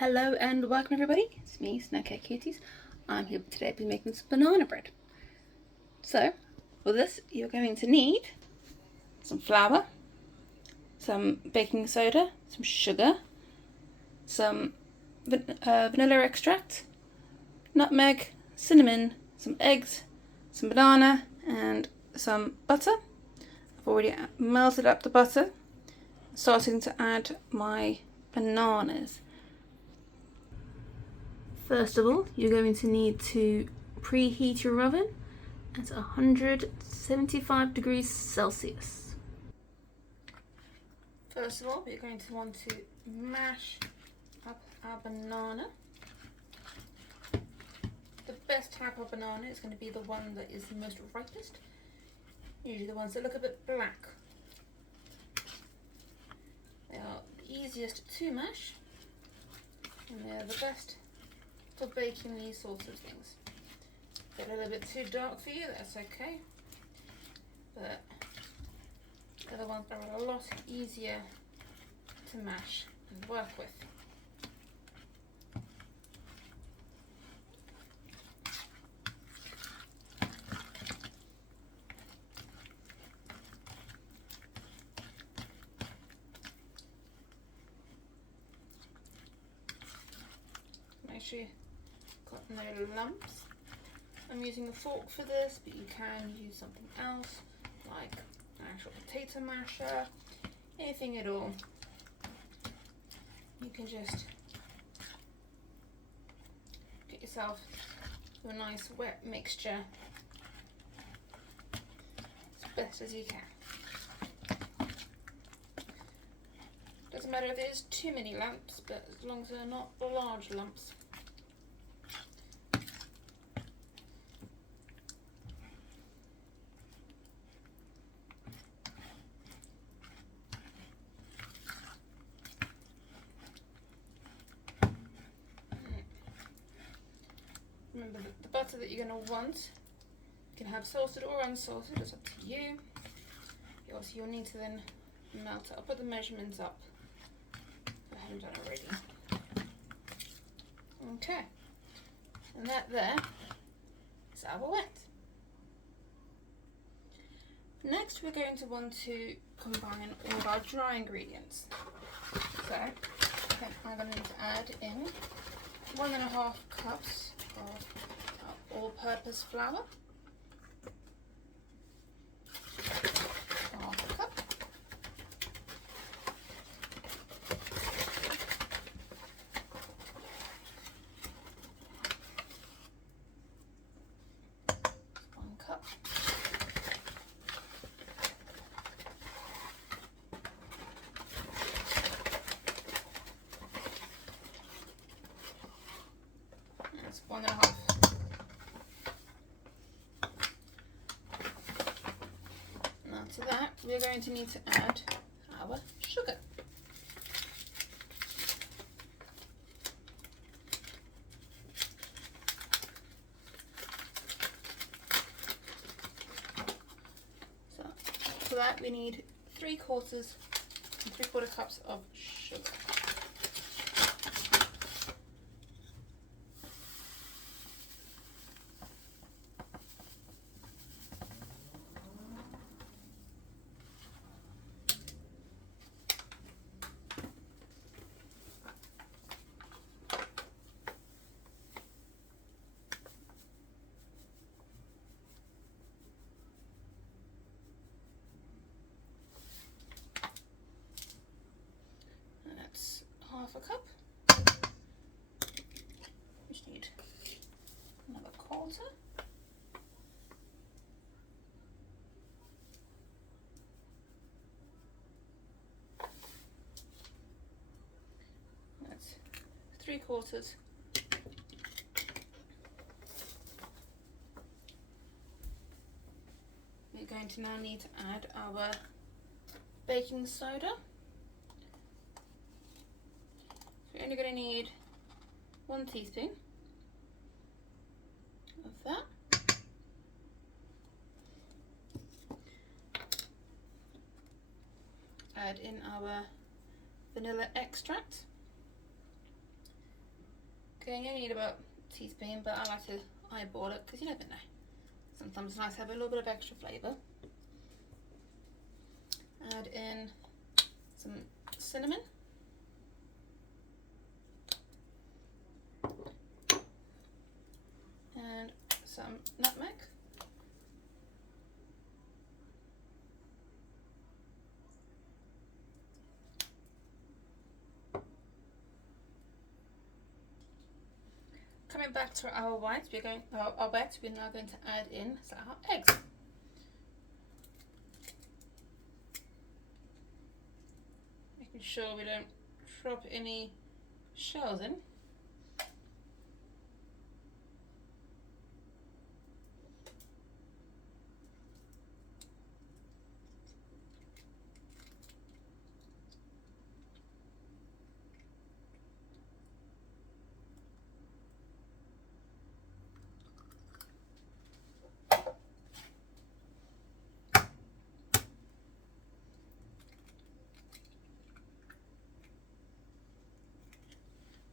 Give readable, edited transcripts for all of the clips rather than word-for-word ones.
Hello and welcome everybody, it's me, SnowCatCuties. I'm here today to be making some banana bread. So, for this you're going to need some flour, some baking soda, some sugar, some vanilla extract, nutmeg, cinnamon, some eggs, some banana and some butter. I've already melted up the butter, starting to add my bananas. First of all, you're going to need to preheat your oven at 175 degrees Celsius. First of all, we're going to want to mash up our banana. The best type of banana is going to be the one that is the most ripest, usually the ones that look a bit black. They are the easiest to mash and they're the best for baking these sorts of things. Get a little bit too dark for you, that's okay, but the other ones are a lot easier to mash and work with. Make sure you've got no lumps. I'm using a fork for this, but you can use something else, like an actual potato masher, anything at all. You can just get yourself to a nice wet mixture as best as you can. Doesn't matter if there's too many lumps, but as long as they're not large lumps. Remember the butter that you're going to want, you can have salted or unsalted, it's up to you. You'll need to then melt it. I'll put the measurements up if I haven't done already. Okay, and that there is our wet. Next we're going to want to combine all of our dry ingredients. So I'm going to need to add in 1.5 cups of all-purpose flour, half a cup, one cup, that's 1.5. To that, we're going to need to add our sugar. So for that we need 3/4 cups of sugar. Half a cup. We just need another 1/4. That's 3/4. We're going to now need to add our baking soda. We're only going to need 1 teaspoon of that. Add in our vanilla extract. Okay, you only need about a teaspoon, but I like to eyeball it because you never know. Sometimes it's nice to have a little bit of extra flavour. Add in some cinnamon. And some nutmeg. Coming back to our whites, we're now going to add in our eggs. Making sure we don't drop any shells in.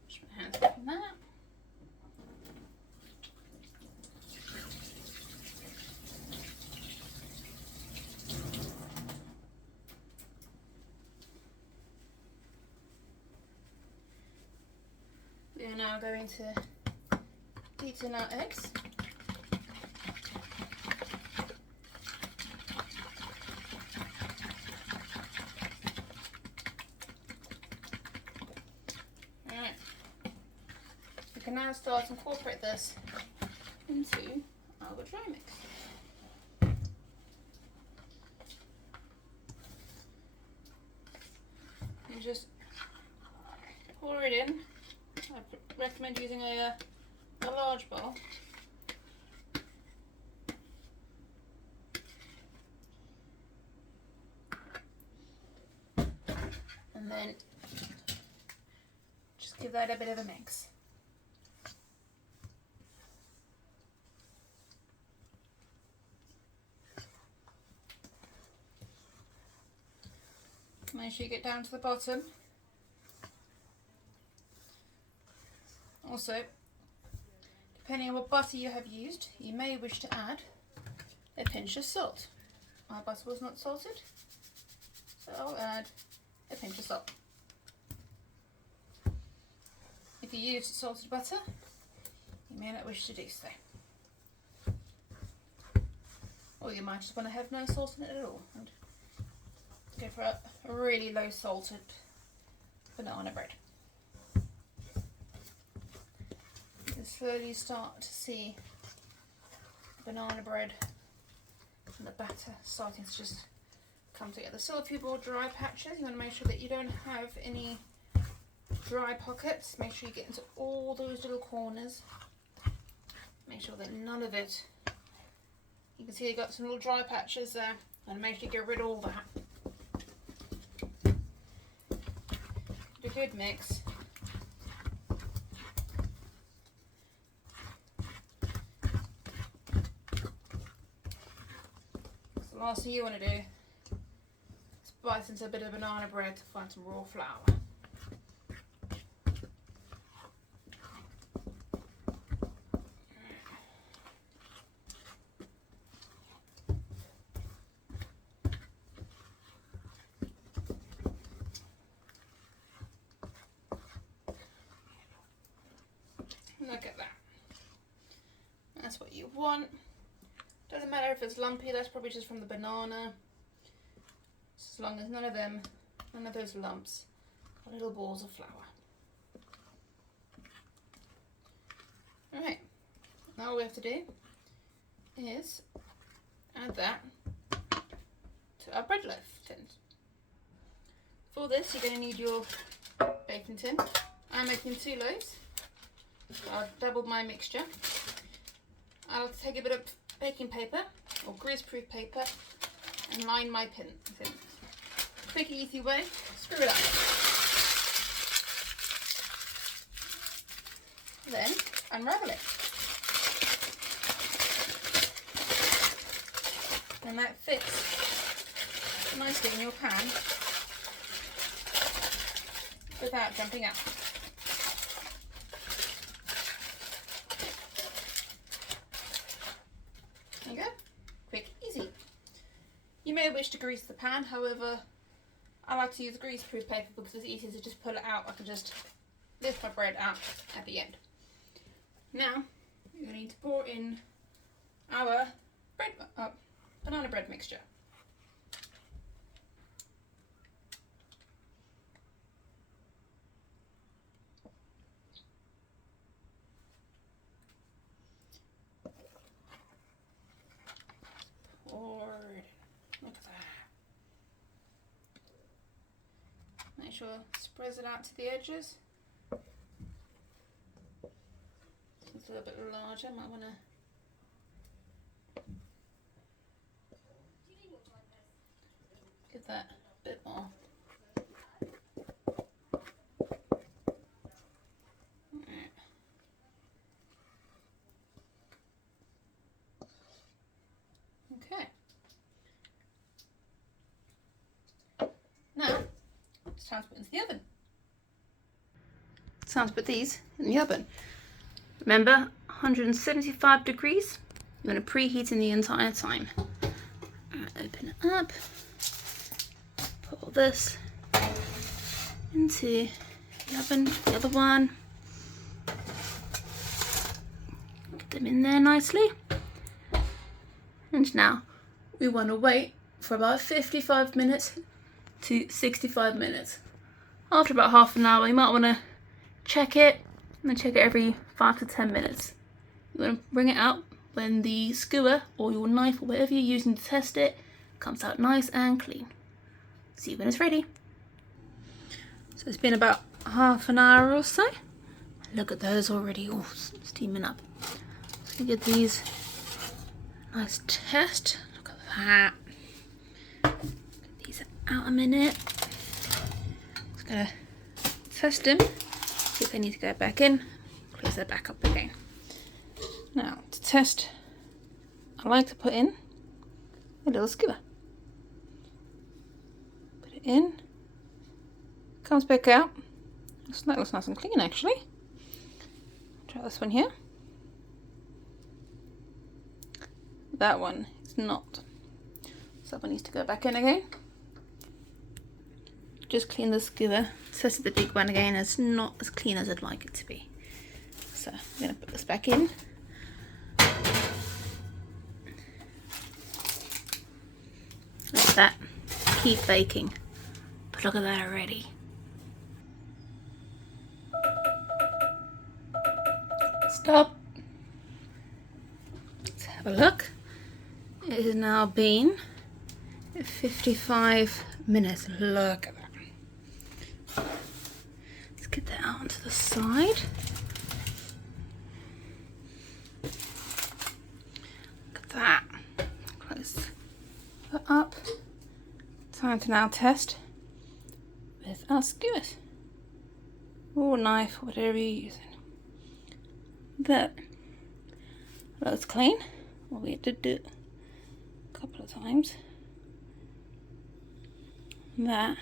Wash my hands from that. We are now going to beat in our eggs. Alright, we can now start to incorporate this into our dry mix. And just pour it in. I recommend using a large bowl. And then just give that a bit of a mix. Make sure you get down to the bottom. Also, depending on what butter you have used, you may wish to add a pinch of salt. My butter was not salted, so I'll add a pinch of salt. If you use salted butter, you may not wish to do so. Or you might just want to have no salt in it at all and go for a really low salted banana bread. You slowly start to see the banana bread and the batter starting to just come together. Still a few more dry patches. You want to make sure that you don't have any dry pockets. Make sure you get into all those little corners. Make sure that none of it, you can see you've got some little dry patches there, and make sure you get rid of all that. A good mix. The last thing you want to do is bite into a bit of banana bread to find some raw flour. Look at that. That's what you want. Doesn't matter if it's lumpy, that's probably just from the banana. As long as none of those lumps are little balls of flour. Alright, now all we have to do is add that to our bread loaf tins. For this, you're going to need your baking tin. I'm making 2 loaves. So I've doubled my mixture. I'll take a bit of baking paper or greaseproof paper and line my pin. Quick, easy way, screw it up. Then unravel it. And that fits nicely in your pan without jumping out. may wish to grease the pan, however, I like to use greaseproof paper because it's easier to just pull it out. I can just lift my bread out at the end. Now, we're going to need to pour in our banana bread mixture. Pour it in. Look at that. Make sure spreads it out to the edges. It's a little bit larger, might want to give that a bit more. Okay. Now, it's time to put into the oven. It's time to put these in the oven. Remember, 175 degrees. You're going to preheat in the entire time. Open it up. Put all this into the oven. The other one. Get them in there nicely. And now we want to wait for about 55 minutes to 65 minutes. After about half an hour, you might want to check it, and then check it every 5 to 10 minutes. You want to bring it out when the skewer or your knife or whatever you're using to test it comes out nice and clean. See when it's ready. So it's been about half an hour or so. Look at those already all steaming up. So get these nice test. Look at that. Get these out a minute. Just gonna test them. See if they need to go back in. Close that back up again. Now to test, I like to put in a little skewer. Put it in. Comes back out. That looks nice and clean actually. Try this one here. That one is not. So that one needs to go back in again. Just clean the skewer. Tested the big one again. It's not as clean as I'd like it to be. So I'm going to put this back in. Let that keep baking. But look at that already. Stop. Let's have a look. It has now been 55 minutes. Look at that. Let's get that out onto the side. Look at that. Close that up. Time to now test with our skewers or knife, whatever you're using. That looks clean. Well, we had to do it a couple of times. That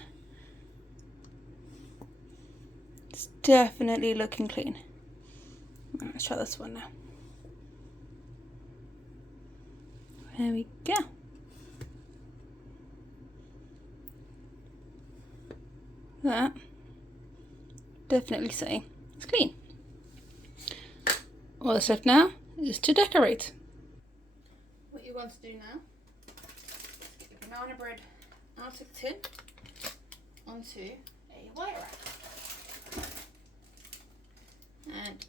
it's definitely looking clean. Let's try this one now. There we go. That definitely say it's clean. All that's left now is to decorate. What you want to do now is get the banana bread out of the tin onto a wire rack. And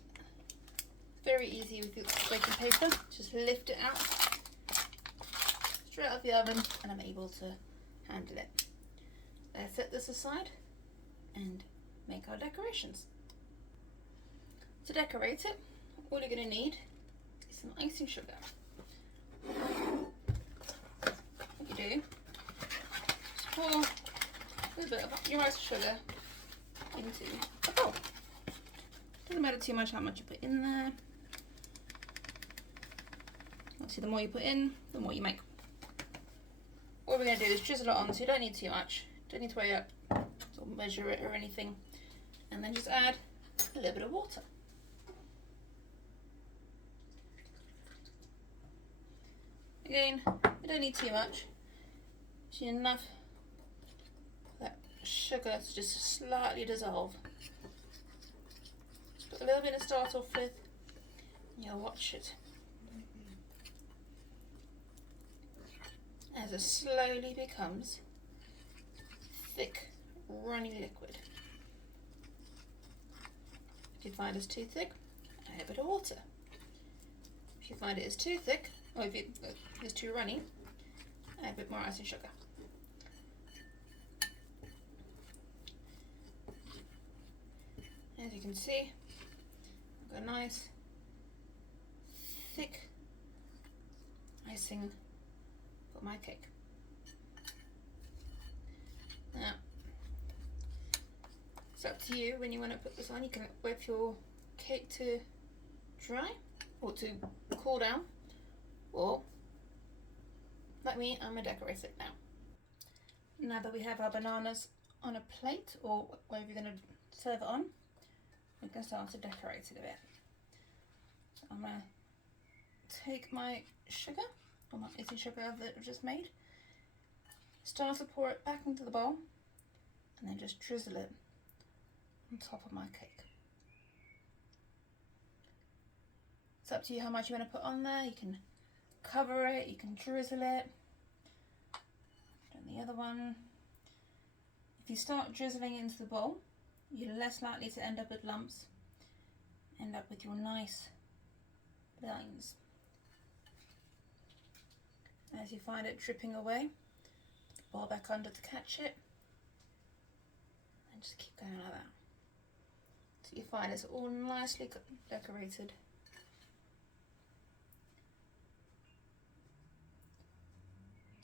very easy with the baking paper, just lift it out straight out of the oven and I'm able to handle it. Let's set this aside and make our decorations. To decorate it, all you're going to need is some icing sugar. What you do, just pour a little bit of your icing sugar into a bowl. Doesn't matter too much how much you put in there. Obviously the more you put in, the more you make. What we're going to do is drizzle it on, so you don't need too much. Don't need to weigh up or measure it or anything. And then just add a little bit of water. Again, you don't need too much. See enough that sugar to just slightly dissolve. Just put a little bit to start off with, and you'll watch it as it slowly becomes thick, runny liquid. If you find it's too thick, add a bit of water. If you find it is too thick, or if it's too runny, add a bit more icing sugar. As you can see, I've got a nice thick icing for my cake. Now, it's up to you when you want to put this on. You can wait for your cake to dry or to cool down, or like me, I'm going to decorate it now. Now that we have our bananas on a plate or wherever you're going to serve it on, we can start to decorate it a bit. So I'm going to take my sugar, or my icing sugar that I've just made, start to pour it back into the bowl, and then just drizzle it on top of my cake. It's up to you how much you want to put on there. You can cover it, you can drizzle it. And the other one, if you start drizzling into the bowl, you're less likely to end up with lumps, end up with your nice lines. As you find it dripping away, put the bowl back under to catch it, and just keep going like that. So you find it's all nicely decorated.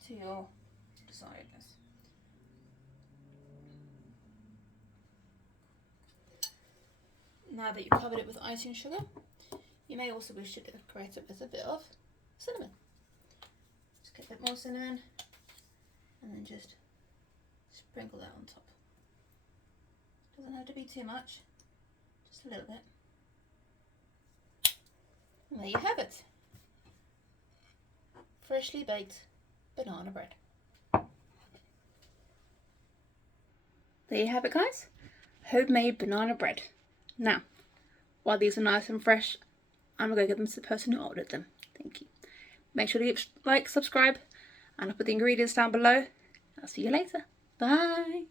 To your desiredness. Now that you've covered it with icing sugar, you may also wish to decorate it with a bit of cinnamon. Just get a bit more cinnamon and then just sprinkle that on top. Doesn't have to be too much, just a little bit. And there you have it. Freshly baked banana bread. There you have it, guys. Homemade banana bread. Now, while these are nice and fresh, I'm going to go give them to the person who ordered them. Thank you. Make sure to like, subscribe, and I'll put the ingredients down below. I'll see you later. Bye.